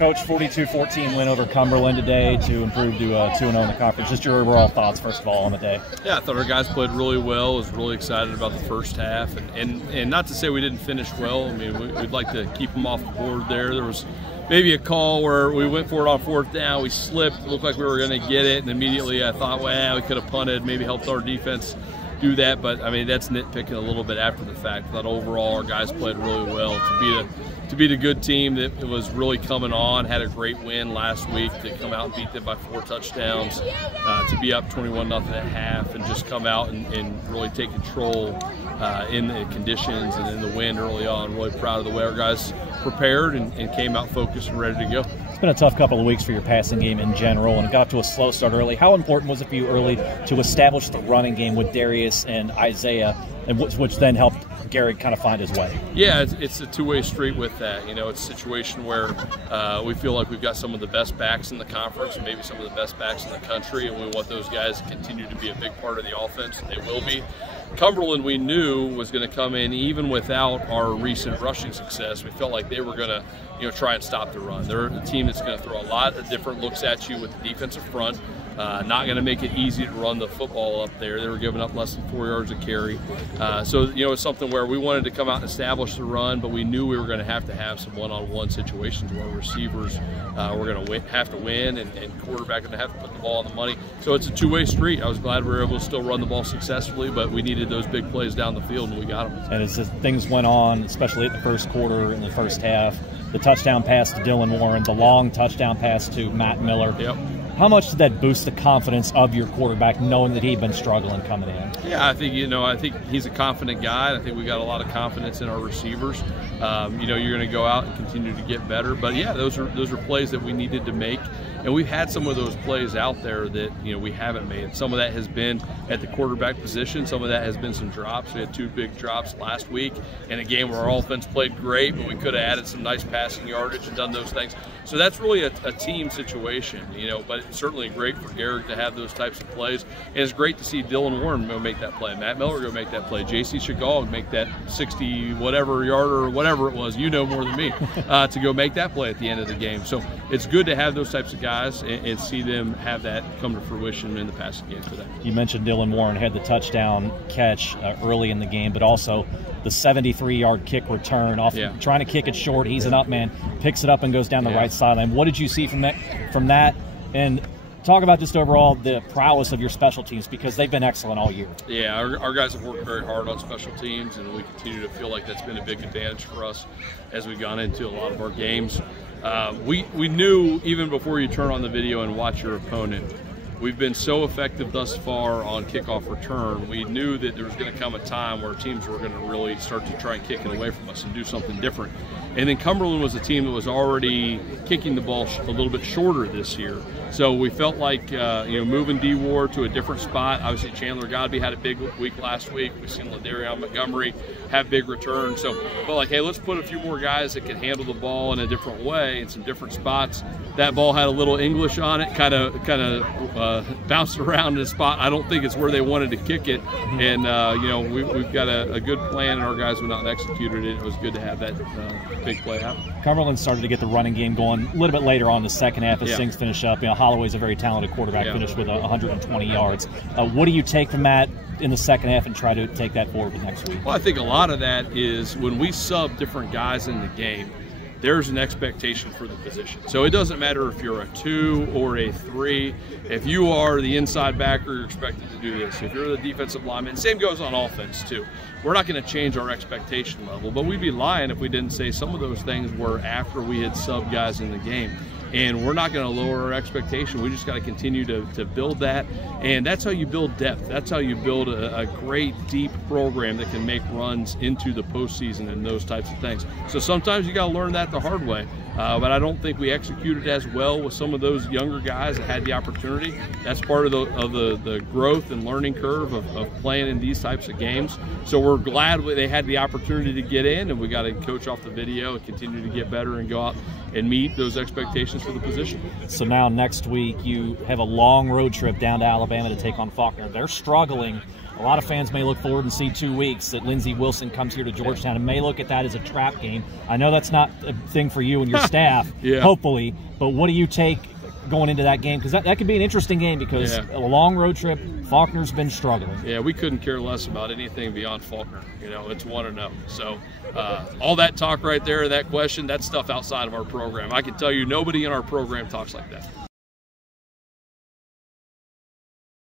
Coach, 42-14 win over Cumberland today to improve to 2-0 in the conference. Just your overall thoughts, first of all, on the day. Yeah, I thought our guys played really well. I was really excited about the first half. And not to say we didn't finish well. I mean, we'd like to keep them off the board there. There was maybe a call where we went for it on fourth down. We slipped. It looked like we were going to get it. And immediately I thought, well, we could have punted, maybe helped our defense do that. But, I mean, that's nitpicking a little bit after the fact. I thought overall our guys played really well. To be the good team that was really coming on, had a great win last week to come out and beat them by 4 touchdowns, to be up 21-0 at half and just come out and really take control in the conditions and in the wind early on. Really proud of the way our guys prepared and came out focused and ready to go. It's been a tough couple of weeks for your passing game in general, and it got to a slow start early. How important was it for you early to establish the running game with Darius and Isaiah, and which then helped Garrett kind of find his way? Yeah, it's a two-way street with that. You know, it's a situation where we feel like we've got some of the best backs in the conference and maybe some of the best backs in the country, and we want those guys to continue to be a big part of the offense, and they will be. Cumberland, we knew, was going to come in even without our recent rushing success. We felt like they were going to, try and stop the run. They're a team that's going to throw a lot of different looks at you with the defensive front. Not going to make it easy to run the football up there. They were giving up less than 4 yards a carry. So, it's something where we wanted to come out and establish the run, but we knew we were going to have some one-on-one situations where receivers were going to have to win and quarterback going to have to put the ball on the money. So it's a two-way street. I was glad we were able to still run the ball successfully, but we needed those big plays down the field, and we got them. And as things went on, especially at the first quarter and the first half, the touchdown pass to Dylan Warren, the long touchdown pass to Matt Miller. Yep. How much did that boost the confidence of your quarterback, knowing that he'd been struggling coming in? Yeah, I think he's a confident guy. I think we got a lot of confidence in our receivers. You're going to go out and continue to get better. But yeah, those are plays that we needed to make, and we've had some of those plays out there that we haven't made. Some of that has been at the quarterback position. Some of that has been some drops. We had 2 big drops last week in a game where our offense played great, but we could have added some nice passing yardage and done those things. So that's really a team situation, but it's certainly great for Garrett to have those types of plays. And it's great to see Dylan Warren go make that play, Matt Miller go make that play, J.C. Chagall make that 60-whatever yarder or whatever it was, more than me, to go make that play at the end of the game. So it's good to have those types of guys and see them have that come to fruition in the passing game today. You mentioned Dylan Warren had the touchdown catch early in the game, but also the 73-yard kick return off trying to kick it short. He's an up man, picks it up and goes down the right sideline. What did you see from that? And talk about just overall the prowess of your special teams, because they've been excellent all year. Yeah, our guys have worked very hard on special teams, and we continue to feel like that's been a big advantage for us as we've gone into a lot of our games. We knew even before you turn on the video and watch your opponent, we've been so effective thus far on kickoff return. We knew that there was going to come a time where teams were going to really start to try and kick it away from us and do something different. And then Cumberland was a team that was already kicking the ball a little bit shorter this year. So we felt like, moving D. Ward to a different spot. Obviously, Chandler Godby had a big week last week. We've seen Ladarion Montgomery have big returns. So we felt like, hey, let's put a few more guys that can handle the ball in a different way in some different spots. That ball had a little English on it, kind of bounced around in a spot. I don't think it's where they wanted to kick it. And, we've got a good plan, and our guys went out and executed it. It was good to have that big play happen. Cumberland started to get the running game going a little bit later on in the second half as things finish up. Holloway's a very talented quarterback, finished with 120 yards. What do you take from that in the second half and try to take that forward to next week? Well, I think a lot of that is when we sub different guys in the game, there's an expectation for the position. So it doesn't matter if you're a 2 or a 3. If you are the inside backer, you're expected to do this. If you're the defensive lineman, same goes on offense too. We're not going to change our expectation level, but we'd be lying if we didn't say some of those things were after we had sub guys in the game. And we're not going to lower our expectation. We just got to continue to build that. And that's how you build depth. That's how you build a great, deep program that can make runs into the postseason and those types of things. So sometimes you got to learn that the hard way. But I don't think we executed as well with some of those younger guys that had the opportunity. That's part of the growth and learning curve of playing in these types of games. So we're glad they had the opportunity to get in, and we got to coach off the video and continue to get better and go out and meet those expectations closest to the position. So now next week you have a long road trip down to Alabama to take on Faulkner. They're struggling. A lot of fans may look forward and see 2 weeks that Lindsey Wilson comes here to Georgetown and may look at that as a trap game. I know that's not a thing for you and your staff, hopefully, but what do you take going into that game? Because that could be an interesting game because a long road trip, Faulkner's been struggling. Yeah, we couldn't care less about anything beyond Faulkner. You know, it's 1-0. So all that talk right there, that question, that's stuff outside of our program. I can tell you nobody in our program talks like that.